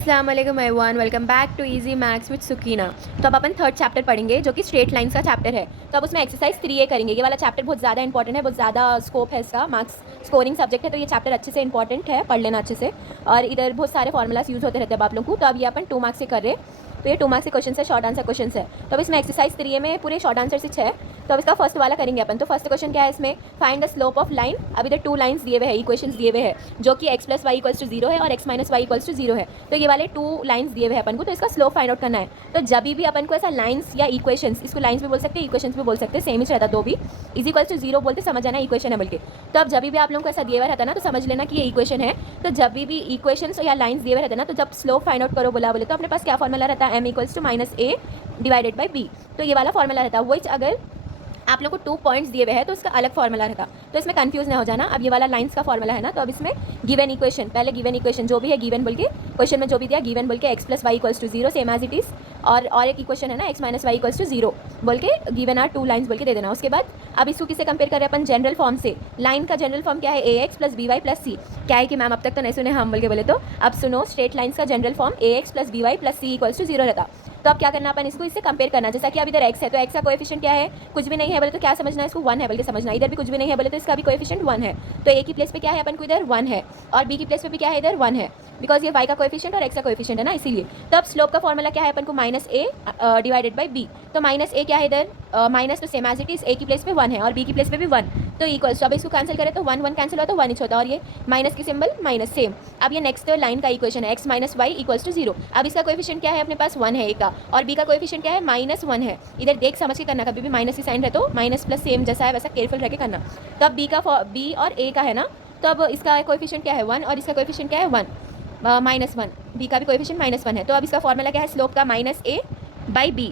अस्सलामुअलैकुम everyone, welcome back to easy maths with Sukina. तो अब अपन थर्ड चैप्टर पढ़ेंगे जो कि स्ट्रेट लाइंस का चैप्टर है। तो अब उसमें एक्सरसाइज 3A करेंगे। ये वाला चैप्टर बहुत ज़्यादा इंपॉर्टेंट है, बहुत ज़्यादा स्कोप है इसका, मार्क्स स्कोरिंग सब्जेक्ट है। तो ये चैप्टर अच्छे से इंपॉर्टेंट है, पढ़ लेना अच्छे से। और इधर बहुत सारे फॉर्मूलाज यूज़ होते रहते हैं आप लोग को। तो अब ये अपन 2 मार्क्स से कर रहे हैं। तो ये 2 मार्क्स से क्वेश्चन है, शॉर्ट आंसर क्वेश्चन है। तो अब इसमें एक्सरसाइज 3A में पूरे शॉर्ट आंसर से 6 है। तो अब इसका फर्स्ट वाला करेंगे अपन। तो फर्स्ट क्वेश्चन क्या है इसमें, find the slope of line. अब इधर 2 लाइन्स दिए हुए हैं, इक्वेशंस दिए हुए हैं, जो कि x + y = 0 है और x - y = 0 है। तो ये वाले 2 लाइन्स दिए हुए हैं अपन को, तो इसका स्लोप फाइंड आउट करना है। तो जब भी अपन को ऐसा लाइन्स या इक्वेशंस, इसको लाइन्स भी बोल सकते हैं, इक्वेशंस भी बोल सकते हैं, सेम ही रहता, दो भी = 0 बोलते समझ जाना इक्वेशन है बोल के। तो अब जब भी आप लोगों को ऐसा दिया हुआ रहता है ना, तो समझ लेना कि ये इक्वेशन है। तो जब भी इक्वेशंस या लाइन्स दिए हुए रहते हैं ना, तो जब स्लोप फाइंड आउट करो बोले तो अपने पास क्या फॉर्मूला रहता है, m = -a / b। तो ये वाला फॉर्मूला रहता है। वही अगर आप लोग को 2 पॉइंट्स दिए हुए हैं तो इसका अलग फॉर्मूला रहता। तो इसमें कंफ्यूज ना हो जाना। अब ये वाला लाइंस का फॉर्मूला है ना, तो अब इसमें गिवन इक्वेशन, पहले गिवन इक्वेशन जो भी है गिवन बोल के, क्वेश्चन में जो भी दिया गिवन बोल के x + y = 0 same as it is. और एक इक्वेशन है ना x - y = 0 बोल के गिवन आर 2 लाइन्स बोल के दे देना। उसके बाद अब इसको किससे कंपेयर करें अपन, जनरल फॉर्म से। लाइन का जनरल फॉर्म क्या है, ax + by + c। क्या है कि मैम अब तक तो नहीं सुने हम बोल के बोले, तो अब सुनो, स्ट्रेट लाइन्स का general form ax + by + c = 0 रहता। तो अब क्या करना अपन, इसको इससे कंपेयर करना। जैसा कि अब इधर x है, तो x का कोएफिशिएंट क्या है, कुछ भी नहीं है बोले तो क्या समझना है, इसको 1 है बोल के समझना। इधर भी कुछ भी नहीं है बोले तो इसका भी कोएफिशिएंट 1 है। तो a की प्लेस पे क्या है अपन को, इधर 1 है, और b की प्लेस पे भी क्या है, इधर 1 है, बिकॉज ये y का कोएफिशिएंट और x का कोएफिशिएंट है ना, इसीलिए। तो अब स्लोप का फॉर्मूला क्या है अपन को, -a / b। तो -a क्या है इधर, माइनस, तो same as it is, a की प्लेस पे 1 है और b की प्लेस पे भी 1, तो इक्वल्स। तो अब इसको कैंसिल करें तो 1 1 कैंसिल हुआ तो 1 ही होता है, और ये माइनस की सिंबल माइनस, सेम। अब ये नेक्स्ट लाइन का इक्वेशन है, x - y = 0। अब इसका कोएफिशिएंट क्या है अपने पास, 1 है a का, और b का कोएफिशिएंट क्या है, -1 है। इधर देख समझ के करना, कभी भी माइनस की साइन रहे तो माइनस प्लस सेम जैसा है वैसा केयरफुल रह के करना। तो अब b और a का है ना, तो अब इसका कोएफिशिएंट क्या है, 1, और इसका कोएफिशिएंट क्या है, 1 -1। b का भी कोएफिशिएंट -1 है। तो अब इसका फॉर्मूला क्या है, स्लोप का -a / b।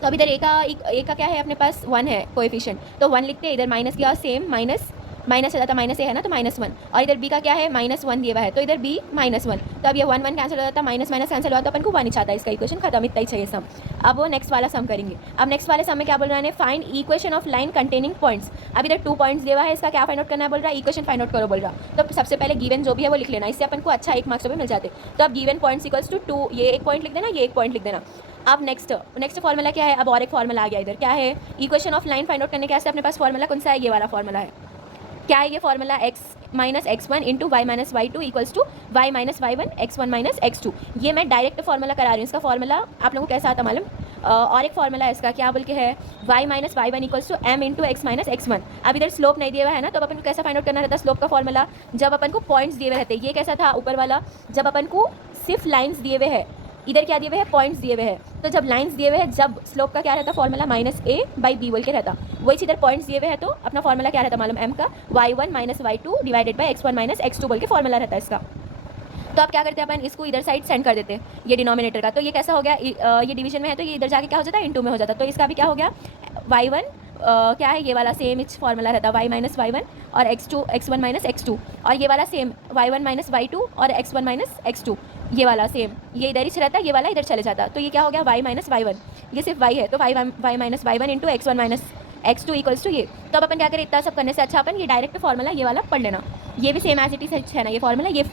तो अब इधर ए का क्या है अपने पास, 1 है कोएफिशिएंट, तो 1 लिखते हैं। इधर माइनस किया, सेम माइनस माइनस हो जाता, माइनस ए है ना, तो -1। और इधर बी का क्या है, -1 दिया हुआ है, तो इधर बी -1। तो अब ये 1 1 कैंसिल हो जाता, माइनस माइनस कैंसिल हुआ तो अपन को 1 ही चाहता है। इसका इक्वेशन खत्म, इतना ही चाहिए सम। अब वो नेक्स्ट वाला सम करेंगे। अब नेक्स्ट वाले सम में क्या बोल रहा है, find equation of line containing points. अब इधर 2 पॉइंट्स दिया हुआ है, इसका क्या फाइंड आउट करना है बोल रहा है, इक्वेशन फाइंड आउट करो बोल रहा। तो सबसे पहले गिवन जो भी है वो लिख लेना, इससे अपन को अच्छा 1 मार्क्स भी मिल जाते। तो अब गिवन पॉइंट्स = 2, ये 1 पॉइंट लिख देना, ये 1 पॉइंट लिख देना। अब नेक्स्ट फॉर्मूला क्या है, अब और एक फॉर्मूला आ गया इधर, क्या है, equation of line find out करने के वास्ते अपने पास फॉर्मूला कौन सा है, ये वाला फॉर्मूला है। क्या है ये formula, x - x1 × y - y2 = y - y1 x1 - x2। ये मैं डायरेक्ट फॉर्मूला करा रही हूँ। इसका फॉर्मूला आप लोगों को कैसा आता मालूम, और एक फॉर्मूला है इसका, क्या बोल के है, y - y1 = m × x - x1। अब इधर स्लोप नहीं दिया हुआ है ना, तो अपन को कैसा फाइंड आउट करना रहता है स्लोप का फॉर्मूला, जब अपन को पॉइंट्स दिए हुए रहते हैं। ये कैसा था ऊपर वाला, जब अपन को सिर्फ लाइन्स दिए हुए हैं, इधर क्या दिए हुए हैं, पॉइंट्स दिए हुए हैं। तो जब लाइंस दिए हुए हैं, जब स्लोप का क्या रहता फॉर्मूला, -a / b बोल के रहता। वही इधर पॉइंट्स दिए हुए हैं, तो अपना फॉर्मूला क्या रहता मालूम, m का y1 - y2 / x1 - x2 बोल के फॉर्मूला रहता है इसका। तो आप क्या करते हैं, अपन इसको इधर साइड सेंड कर देते हैं, ये डिनोमिनेटर का। तो ये कैसा हो गया, ये डिवीजन में है तो ये इधर जाके क्या हो जाता है, इनटू में हो जाता। तो इसका भी क्या हो गया, y1 क्या है, ये वाला सेम इच फॉर्मूला रहता, y - y1 और x1 - x2। और ये वाला सेम y1 - y2 और x1 - x2, ये वाला सेम, ये इधर ही रहता है, ये वाला इधर चले जाता। तो ये क्या हो गया, y - y1, ये सिर्फ y है, तो y - y1 × x1 - x2 = ये। तो अब अपन क्या करें, इतना सब करने से अच्छा अपन ये डायरेक्ट फॉर्मूला ये वाला पढ़ लेना। ये भी सेम एज इट इज है ना, ये फॉर्मूला, ये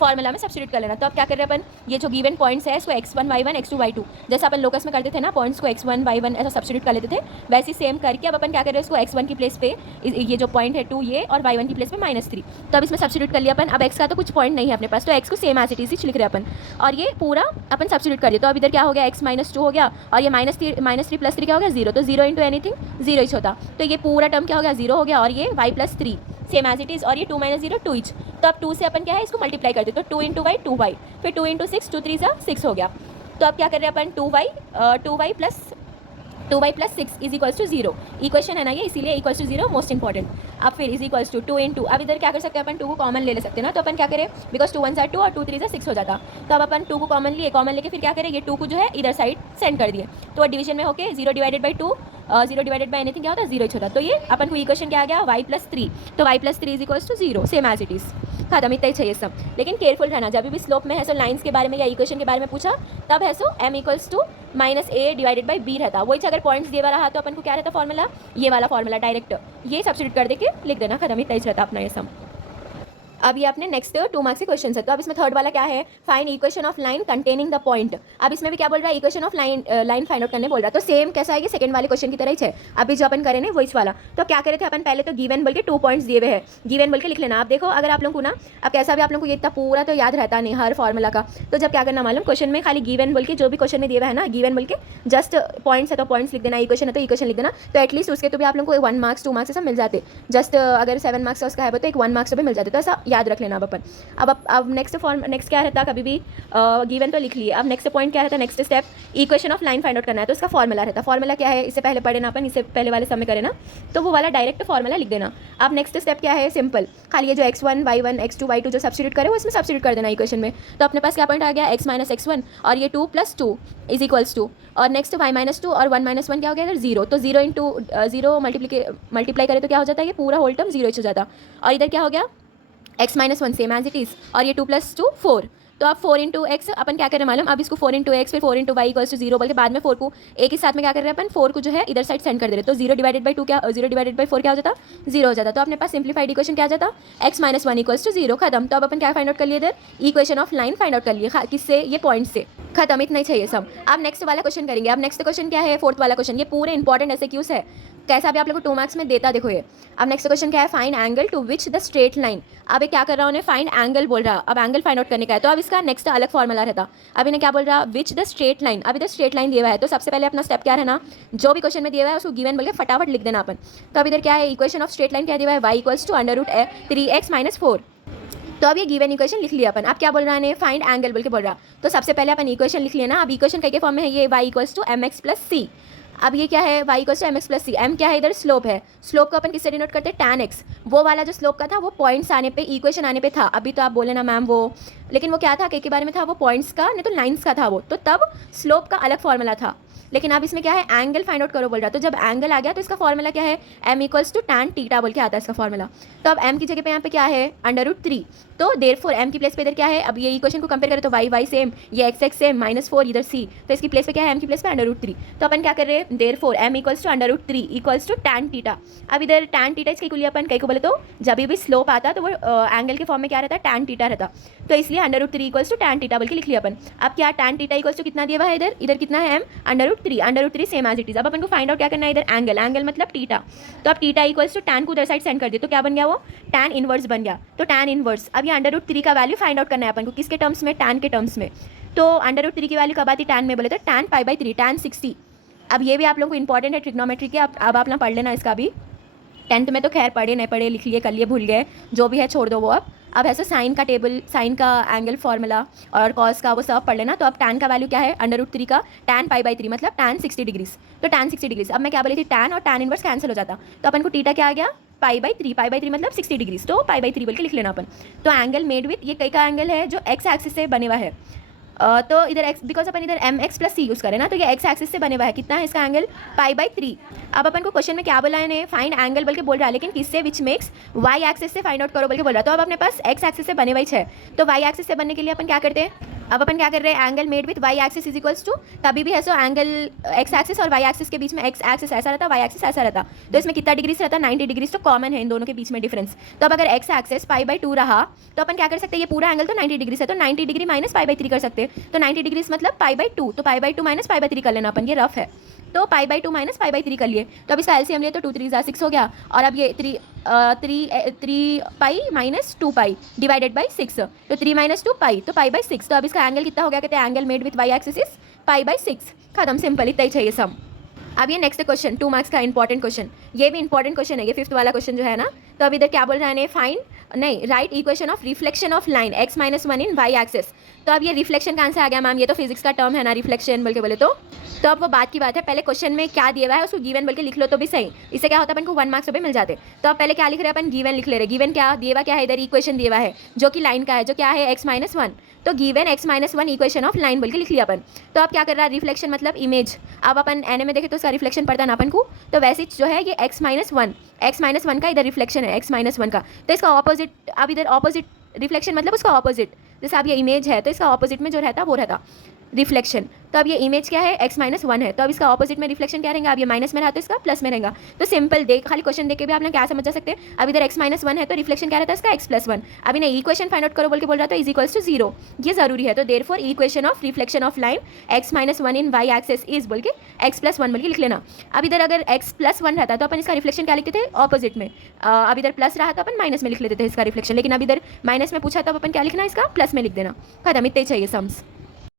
फॉर्मूला में सब्स्टिट्यूट कर लेना। तो अब क्या कर रहे हैं अपन, ये जो गिवन पॉइंट्स है इसको x1 y1 x2 y2, जैसा अपन लोकस में करते थे ना, पॉइंट्स को x1 y1 ऐसा सब्स्टिट्यूट कर लेते थे, वैसे सेम करके अब अपन क्या कर रहे हैं, इसको x1 की प्लेस पे ये जो पॉइंट है 2 ये, और y1 की प्लेस पे -3। तो अब इसमें सब्स्टिट्यूट कर लिया अपन। अब x का तो कुछ पॉइंट नहीं है अपने पास, तो x को सेम एज इट इज लिख रहे हैं अपन, और ये पूरा अपन सब्स्टिट्यूट कर दिया। तो अब इधर क्या हो गया, x - 2 हो गया, और ये -3 + 3 क्या हो गया, 0। तो 0 × एनीथिंग 0 ही होता। तो ये पूरा टर्म क्या हो गया, 0 हो गया, और ये y + 3 same as it is, और ये 2 - 0 2 इच। तो अब 2 से अपन क्या है, इसको मल्टीप्लाई कर दे, तो 2 × y 2y, फिर 2 × 6 2 3 6 हो गया। तो अब क्या कर रहे हैं अपन, 2y + 6 = 0। इक्वेशन है ना ये, इसीलिए = 0 मोस्ट इंपॉर्टेंट। अब फिर = 2 × अब इधर क्या कर सकते हैं अपन, 2 को कॉमन ले सकते हैं ना, तो अपन क्या करें, बिकॉज 2 1 2 और 2 3 6 हो जाता। तो अब अपन 2 को कॉमन लेके फिर क्या करें, ये 2 को जो है इधर साइड सेंड कर दिए, तो डिवीजन में होके 0 / 2, 0 / एनीथिंग क्या होता है, 0 ही होता। तो ये अपन को इक्वेशन क्या आ गया, y + 3। तो y + 3 = 0 same as it is, खत्म, इतना ही चाहिए सब। लेकिन केयरफुल रहना, जब भी स्लोप में है सो लाइन्स के बारे में या इक्वेशन के बारे में पूछा, तब है सो m = -a / b रहता। वही अगर पॉइंट्स दिए रहा तो अपन को क्या रहता फॉर्मूला, ये वाला फॉर्मूला डायरेक्ट ये सब्स्टिट्यूट कर दे के लिख देना, खत्म, इतना ही रहता अपना ये सम। अब ये अपने नेक्स्ट 2 मार्क्स के क्वेश्चन है। तो अब इसमें थर्ड वाला क्या है, find equation of line containing the point. अब इसमें भी क्या बोल रहा है, equation of line find out करने बोल रहा है। तो सेम कैसा है कि सेकंड वाले क्वेश्चन की तरह ही है। अभी जो अपन करें ना वो इस वाला। तो क्या करे थे अपन, पहले तो गिवन बोल के 2 पॉइंट्स दिए हुए हैं, गिवन बोल के लिख लेना। आप देखो अगर आप लोग को ना, अब कैसा भी आप लोग को ये इतना पूरा तो याद रहता नहीं हर फॉर्मूला का, तो जब क्या करना मालूम, क्वेश्चन में खाली गिवन बोल के जो भी क्वेश्चन में दिया हुआ है ना, गिवन बोल के जस्ट पॉइंट्स है तो पॉइंट्स लिख देना, इक्वेशन है तो इक्वेशन लिख देना। तो एटलीस्ट उसके तो भी आप लोग को 1 मार्क्स 2 मार्क्स सब मिल जाते। जस्ट अगर 7 मार्क्स का उसका है तो एक 1 मार्क्स भी मिल जाते। तो ऐसा याद रख लेना। अब नेक्स्ट क्या रहता, कभी भी गिवन तो लिख लिए। अब नेक्स्ट पॉइंट क्या रहता, next step equation of line find out करना है। तो उसका फॉर्मूला रहता, फॉर्मूला क्या है इससे पहले पढ़े ना अपन, इससे पहले वाले समय करे ना, तो वो वाला डायरेक्ट फॉर्मूला लिख देना। अब नेक्स्ट स्टेप क्या है, सिंपल, खाली ये जो x1 y1 x2 y2 जो सब्स्टिट्यूट करे वो इसमें सब्स्टिट्यूट कर देना इक्वेशन में। तो अपने पास क्या पॉइंट आ गया, x माइनस x1 और ये 2 + 2 इज इक्वल्स टू, और नेक्स्ट y माइनस 2 और 1 माइनस 1 क्या हो गया इधर 0। तो 0 इंटू 0 मल्टीप्लाई करे तो क्या हो जाता है, ये पूरा होल टर्म 0 हो जाता। और इधर क्या हो गया, x minus 1 same as it is, और ये 2 + 2 4। तो अब 4 इंटू एक्स अपन क्या करें मालूम, अब इसको 4 इंटू एक्स फिर 4 इंटू वाई इक्वल्स टू 0 बोल के बाद में 4 को एक ही साथ में क्या कर रहे हैं अपन, 4 को जो है इधर साइड सेंड कर दे रहे। तो 0 डिवाइडेड बाई 2 क्या, 0 डिवाइडेड बाई 4 क्या हो जाता, 0 हो जाता। तो अपने पास सिंप्लीफाइड इक्वेशन क्या आ जाता, x माइनस 1 इक्वल्स टू 0, खत्म। तो अब अपन क्या फाइंड आउट कर लिए इधर, equation of line find out कर लिए, किससे, ये पॉइंट से, खत्म, इतना ही चाहिए सब। अब नेक्स्ट वाला क्वेश्चन करेंगे। अब नेक्स्ट क्वेश्चन क्या है, फोर्थ वाला क्वेश्चन, ये पूरे इंपॉर्टेंट ऐसे क्यूज है, कैसा भी आप लोग को 2 मार्क्स में देता, देखो ये। अब नेक्स्ट क्वेश्चन क्या है, find angle to which the straight line. अब ये क्या कर रहा हूँ, फाइंड एंगल बोल रहा, अब एंगल फाइंड आउट करने का है। तो अब इसका नेक्स्ट अलग फॉर्मूला रहता। अब इन्हें क्या बोल रहा, विच द स्ट्रेट लाइन। अब इधर स्ट्रेट लाइन दिया हुआ है, तो सबसे पहले अपना स्टेप क्या है ना, जो भी क्वेश्चन में दिया हुआ है उसको गिवन बोल के फटाफट लिख देना अपन। तो अब इधर क्या है, इक्वेशन ऑफ स्ट्रेट लाइन क्या दिया हुआ है, y इक्वल्स टू √3x - 4। तो अब ये गिवन इक्वेशन लिख लिया अपन। अब क्या बोल रहा है, फाइंड एंगल बोल के बोल रहा। तो सबसे पहले अपन इक्वेशन लिख लिया ना। अब इक्वेशन कई के फॉर्म में है, ये y equals to mx + c। अब ये क्या है, y equals to mx + c, m क्या है इधर, स्लोप है। स्लोप को अपन किससे डिनोट करते हैं, tan x। वो वाला जो स्लोप का था वो पॉइंट्स आने पे, इक्वेशन आने पे था। अभी तो आप बोले ना मैम वो, लेकिन वो क्या था, के बारे में था, वो पॉइंट्स का नहीं तो लाइन्स का था वो, तो तब स्लोप का अलग फॉर्मूला था। लेकिन अब इसमें क्या है, एंगल फाइंड आउट करो बोल रहा। तो जब एंगल आ गया तो इसका फॉर्मूला क्या है, m equals to tan theta बोल के आता है इसका फॉर्मूला। तो अब m की जगह पे यहाँ पे क्या है, √3। तो देयरफॉर m की प्लेस पे इधर क्या है, अब ये इक्वेशन को कंपेयर करें तो y सेम, ये x सेम, -4 इधर c, तो इसकी प्लेस पे क्या है, m की प्लेस पे √3। तो अपन क्या कर रहे हैं, therefore m equals to √3 equals to tan theta. अब इधर tan थीटा इसके लिए अपन कई को बोले तो जब भी स्लोप आता तो वो एंगल के फॉर्म में क्या रहता है, tan थीटा रहता। तो इसलिए √3 इक्वल्स टू tan थीटा बोल के लिख लिया अपन। अब क्या, tan थीटा इक्वल्स टू कितना दिया हुआ है इधर, इधर कितना है m, √3 same as it is. अब अपन को फाइंड आउट क्या करना है इधर, एंगल, एंगल मतलब थीटा। तो अब थीटा इक्वल्स टू tan को उधर साइड सेंड कर दिए, तो क्या बन गया वो, tan इनवर्स बन गया। तो tan इनवर्स, अब ये √3 का वैल्यू फाइंड आउट करना है अपन को, किसके टर्म्स में, tan के टर्म्स में। तो √3 की वैल्यू कब आती, tan में बोले तो tan π/3, tan 60। अब ये भी आप लोगों को इंपॉर्टेंट है ट्रिग्नोमेट्री की, अब आप ना पढ़ लेना इसका भी। 10th में तो खैर पढ़े नहीं पढ़े, लिख लिए, कर लिए, भूल गए, जो भी है छोड़ दो वो। अब ऐसे साइन का टेबल, साइन का एंगल फार्मूला और कॉस का वो सब पढ़ लेना। तो अब tan का वैल्यू क्या है, √3 का tan π/3 मतलब tan 60 डिग्रीज। तो tan 60 डिग्रीज, अब मैं क्या बोली थी, tan और tan इनवर्स कैंसिल हो जाता। तो अपन को थीटा क्या आ गया, π/3 मतलब 60 डिग्रीज। तो π/3 बोल के लिख लेना अपन। तो एंगल मेड विथ, ये कई का एंगल है जो x एक्सिस से बने हुआ है। तो इधर x, बिकॉज अपन इधर mx + c यूज़ करें ना, तो ये x एक्सिस से बने हुआ है, कितना है इसका एंगल, π/3। अब अपन को क्वेश्चन में क्या बोला है, फाइंड एंगल बोल के बोल रहा है, लेकिन किससे, विच मेक्स y एक्सिस से फाइंड आउट करो बोल के बोल रहा है। तो अब अपने पास x एक्सिस से बने हुई है, तो y एक्सिस से बनने के लिए अपन क्या करते हैं, अब अपन क्या कर रहे हैं, angle made with y axis is equals to, कभी भी है सो एंगल x एक्सिस और y एक्सिस के बीच में x एक्सिस ऐसा रहता, y एक्सिस ऐसा रहता। तो इसमें कितना डिग्रीज रहता, 90 डिग्रीज। तो कॉमन है इन दोनों के बीच में डिफरेंस। तो अब अगर x एक्सिस π/2 रहा तो अपन क्या कर सकते हैं, ये पूरा एंगल तो 90 डिग्रीज है, तो 90 डिग्री माइनस π/3 कर सकते हैं। तो 90 डिग्रीज मतलब π/2, तो π/2 माइनस π/3 कर लेना अपन, ये रफ है। तो π/2 माइनस π/3 कर लिए। तो अब इसका एलसीएम लिए तो 2 3 6 हो गया, और अब ये 3 pi minus 2 pi divided by 6, तो 3 - 2 पाई, तो π/6। तो अब इसका एंगल कितना हो गया, कहते हैं angle made with y axis is π/6, खत्म, सिंपल, इतना ही चाहिए सम। अब ये नेक्स्ट क्वेश्चन 2 मार्क्स का इंपॉर्टेंट क्वेश्चन, ये भी इंपॉर्टेंट क्वेश्चन है, ये 5th वाला क्वेश्चन जो है ना। तो अब इधर क्या बोल रहा है, फाइंड नहीं, right equation of reflection of line x - 1 in y axis. तो अब ये रिफ्लेक्शन कहाँ से आ गया मैम, ये तो फिजिक्स का टर्म है ना, रिफ्लेक्शन बोल के बोले तो अब वो बात की बात है, पहले क्वेश्चन में क्या दिया हुआ है उसको गिवन बोल के लिख लो तो भी सही, इससे क्या होता है अपन को 1 मार्क्स भी मिल जाते। तो अब पहले क्या लिख रहे हैं अपन, गिवन लिख ले रहे। गिवन क्या दिया हुआ, क्या है इधर, इक्वेशन दिया हुआ है जो कि लाइन का है, जो क्या है x - 1। तो given x - 1 equation of line बोल के लिख लिया अपन। तो अब क्या कर रहा है, रिफ्लेक्शन मतलब इमेज। अब अपन एन में देखें तो उसका रिफ्लेक्शन पड़ता है ना अपन को, तो वैसे जो है ये x - 1 का इधर रिफ्लेक्शन है, x - 1 का। तो इसका ऑपोजिट, अब इधर ऑपोजिट रिफ्लेक्शन मतलब उसका ऑपोजिट, जैसे अब ये इमेज है तो इसका ऑपोजिट में जो रहता वो रहता रिफ्लेक्शन। तो अब ये इमेज क्या है, x-1 है, तो अब इसका ऑपोजिट में रिफ्लेक्शन क्या रहेगा, अब ये माइनस में रहा तो इसका प्लस में रहेगा। तो सिंपल देख, खाली क्वेश्चन देख के भी आपने क्या समझ जा सकते हैं, अब इधर x-1 है तो रिफ्लेक्शन क्या रहता है इसका x+1। अब इन्हें इक्वेशन फाइंड आउट करो बोल के बोल रहा था, =0, ये जरूरी है। तो therefore equation of reflection of line x-1 in y axis is बोल के x+1 बोल के लिख लेना। अब इधर अगर x+1 रहता तो अपन इसका रिफ्लेक्शन क्या लिखते थे, ऑपोजिट में। अब इधर प्लस रहा तो अपन माइनस में लिख लेते थे इसका रिफ्लेक्शन, लेकिन अब इधर माइनस में पूछा तो अपन क्या लिखना, इसका प्लस में लिख देना। खत्म, इतने चाहिए सम्स।